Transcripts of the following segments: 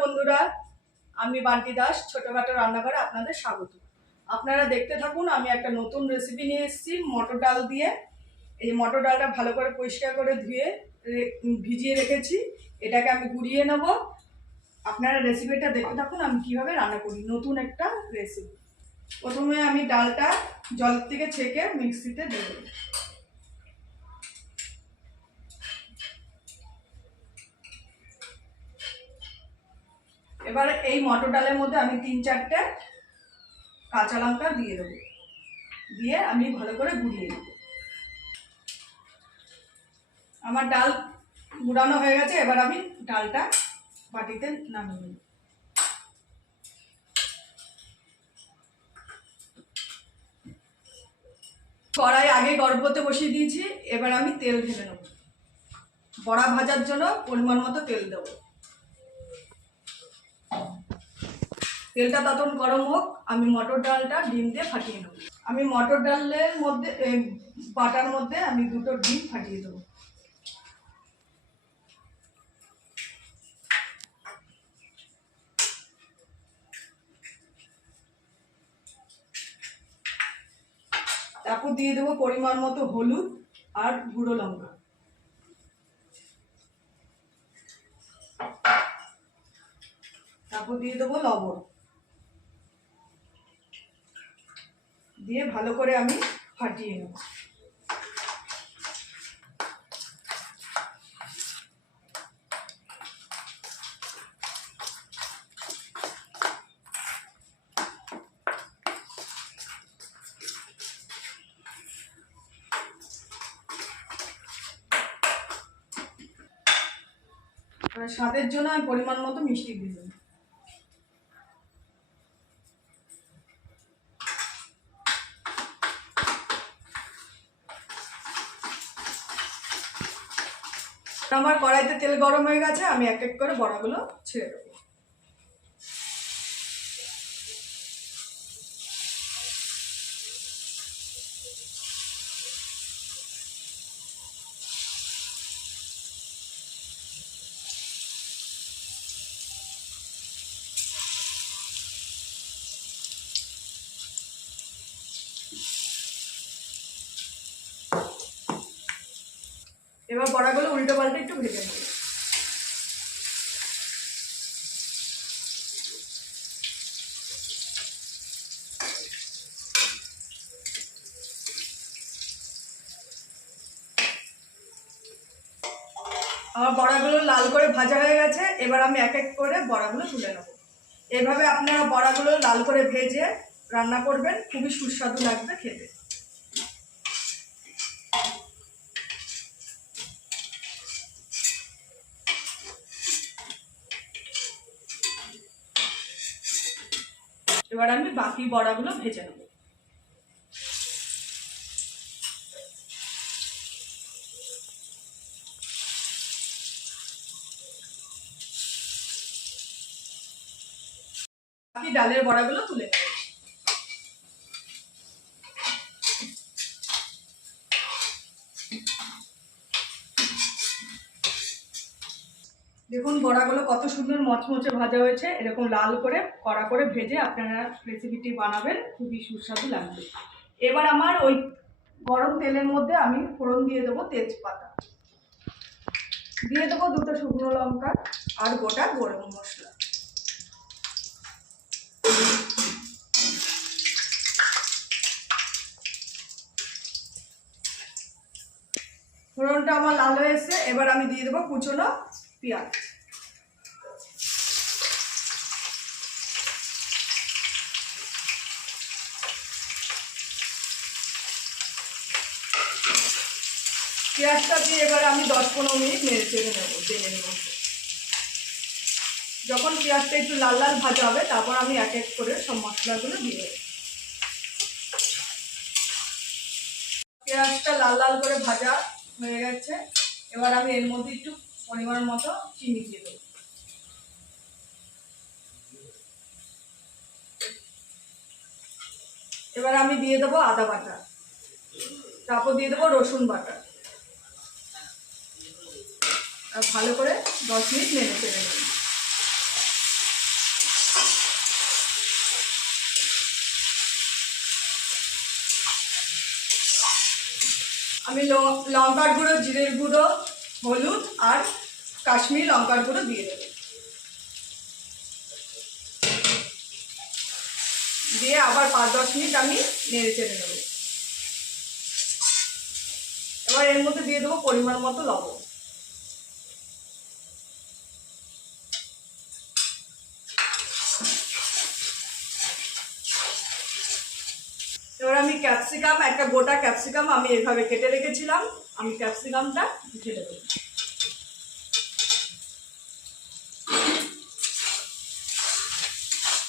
বন্ধুরা, আমি বান্টি দাস, ছোটখাটো রান্নাঘরে আপনাদের স্বাগত। আপনারা দেখতে থাকুন, আমি একটা নতুন রেসিপি নিয়ে এসেছি, মটর ডাল দিয়ে। এই মটর ডালটা ভালো করে পরিষ্কার করে ধুয়ে ভিজিয়ে রেখেছি। এটাকে আমি গুঁড়িয়ে নেব। আপনারা রেসিপিটা দেখতে থাকুন, আমি কীভাবে রান্না করি, নতুন একটা রেসিপি প্রথমে আমি ডালটা জল থেকে ছেঁকে মিক্সিতে দিয়ে দেবো। এবার এই মটর ডালের মধ্যে আমি তিন চারটে কাঁচা লঙ্কা দিয়ে দেবো। দিয়ে আমি ভালো করে গুঁড়িয়ে নেব। আমার ডাল গুঁড়ানো হয়ে গেছে, এবার আমি ডালটা বাটিতে নামিয়ে নেব। কড়াই আগে গরম করতে বসিয়ে দিয়েছি, এবার আমি তেল ঢেলে নেব। বড়া ভাজার জন্য পরিমাণ মতো তেল দেবো। তেলটা তখন গরম হোক, আমি মটর ডালটা ডিম দিয়ে ফাটিয়ে নেব। আমি মটর ডালের মধ্যে বাটার মধ্যে আমি দুটো ডিম ফাটিয়ে দেবো। তারপর দিয়ে দেবো পরিমাণ মতো হলুদ আর গুঁড়ো লঙ্কা। তারপর দিয়ে দেবো লবণ। দিয়ে ভালো করে আমি ফাটিয়ে নেব। স্বাদের জন্য আমি পরিমাণ মতো মিষ্টি দিয়ে দেবো। আমার কড়াইতে তেল গরম হয়ে গেছে আমি এক এক করে বড়াগুলো ছেড়ে দেবো। এবার বড়াগুলো উল্টো পাল্টে একটু ভেজে নেব আমার বড়াগুলো লাল করে ভাজা হয়ে গেছে, এবার আমি এক এক করে বড়াগুলো তুলে নেব। এভাবে আপনারা বড়াগুলো লাল করে ভেজে রান্না করবেন, খুবই সুস্বাদু লাগবে খেতে। এবার আমি বাকি বড়াগুলো ভেজে নেব। বাকি ডালের বড়াগুলো তুলে নেব। বড়াগুলো কত সুন্দর মচমচে ভাজা হয়েছে, এরকম লাল করে, কড়া করে ভেজে আপনারা রেসিপিটি বানাবেন, খুবই সুস্বাদু লাগবে। এবার আমার ওই গরম তেলের মধ্যে আমি ফোড়ন দিয়ে দেবো তেজপাতা। দিয়ে দেবো দুটো শুকনো লঙ্কা আর গোটা গরম মশলা। ফোড়নটা আমার লাল হয়ে এবার আমি দিয়ে দেবো কুচনো পেঁয়াজ। পেঁয়াজটা দিয়ে এবার আমি দশ পনেরো মিনিট নেড়ে চেড়ে নেব তেলের মধ্যে যখন পেঁয়াজটা একটু লাল লাল ভাজা হবে, তারপর আমি এক এক করে সব মশলাগুলো দিয়ে পেঁয়াজটা লাল লাল করে ভাজা হয়ে গেছে, এবার আমি এর মধ্যে একটু পরিমাণ মতো চিনি দিয়ে দেবো। এবার আমি দিয়ে দেবো আদা বাটা, তারপর দিয়ে দেবো রসুন বাটা। আর ভালো করে দশ মিনিট নেমে ফেলে দেবেন আমি লঙ্কার গুঁড়ো, জিরের গুঁড়ো, হলুদ আর কাশ্মীরি লঙ্কার গুঁড়ো দিয়ে দেবো। দিয়ে আবার পাঁচ দশ মিনিট আমি নেড়ে চেড়ে নেব। এবার এর মধ্যে দিয়ে দেবো পরিমাণ মতো লবণ। এবার আমি ক্যাপসিকাম একটা গোটা ক্যাপসিকাম আমি এভাবে কেটে রেখেছিলাম। আমি ক্যাপসিকামটা ঢেলে দেবো।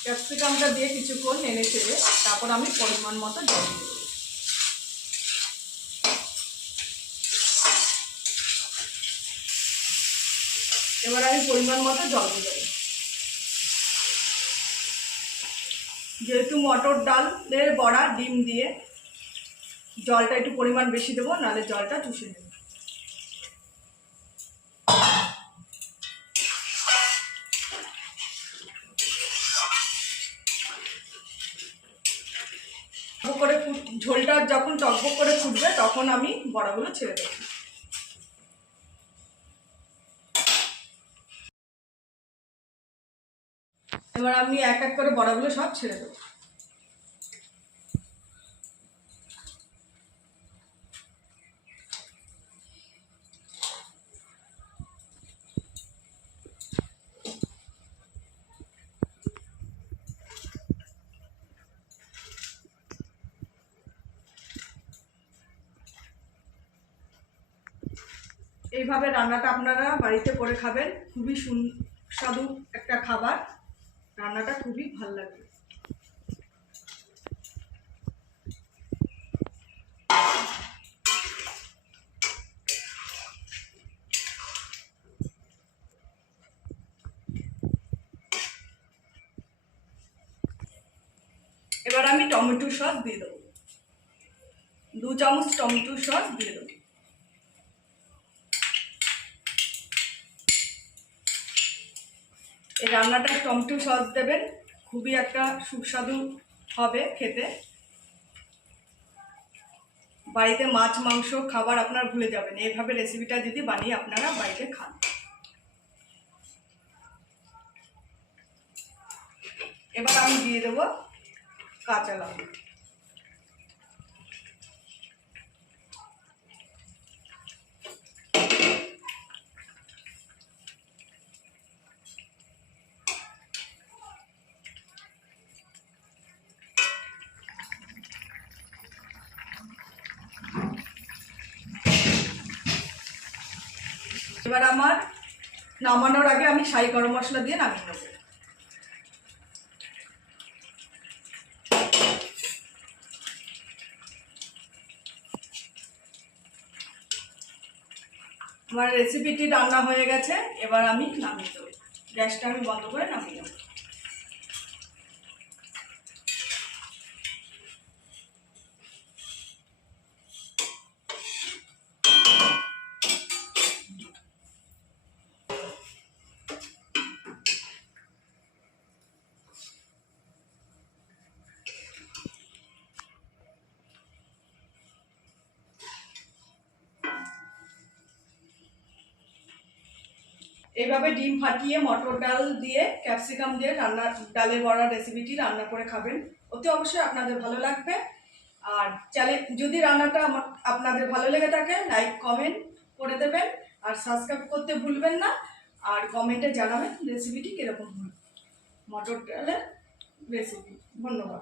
ক্যাপসিকামটা দিয়ে কিছুক্ষণ নেড়ে চেড়ে তারপর আমি পরিমাণ মতো জল দেবো। এবার আমি পরিমাণ মতো জল দেবো। যেহেতু মটর ডালের বড়া, ডিম দিয়ে জলটা একটু পরিমাণ বেশি দেবো, নাহলে জলটা চুষে টকবক করে ঝোলটা যখন টকবক করে ফুটবে, তখন আমি বড়াগুলো ছেড়ে দেবো। এবার আমি এক এক করে বড়াগুলো সব ছেড়ে দেবো। এইভাবে রান্নাটা আপনারা বাড়িতে করে খাবেন। খুবই সুস্বাদু একটা খাবার। রান্নাটা খুবই ভালো লাগবে এবার আমি টমেটো সস দিয়ে দেবো। দু চামচ টমেটো সস দিয়ে দেবো। এই রান্নাটা টমেটো সস দেবেন, খুবই একটা সুস্বাদু হবে খেতে। বাড়িতে মাছ, মাংস, খাবার আপনার ভুলে যাবেন, এইভাবে রেসিপিটা যদি বানিয়ে আপনারা বাড়িতে খান। এবার আমি দিয়ে দেবো কাঁচা লঙ্কা। এবার আমার নামানোর আগে আমি সাই গরম মশলা দিয়ে নামিয়ে নেব। আমার রেসিপিটি রান্না হয়ে গেছে, এবার আমি নামিয়ে দেবো। গ্যাসটা আমি বন্ধ করে নামিয়ে দেবো এইভাবে ডিম ফাটিয়ে মটর ডাল দিয়ে ক্যাপসিকাম দিয়ে রান্না, ডালের বড়া রেসিপিটি রান্না করে খাবেন। অতি অবশ্যই আপনাদের ভালো লাগবে। আর চ্যানেল যদি রান্নাটা আমার, আপনাদের ভালো লেগে থাকে লাইক কমেন্ট করে দেবেন। আর সাবস্ক্রাইব করতে ভুলবেন না। আর কমেন্টে জানাবেন রেসিপিটি কীরকম হলো। মটর ডালের রেসিপি ধন্যবাদ।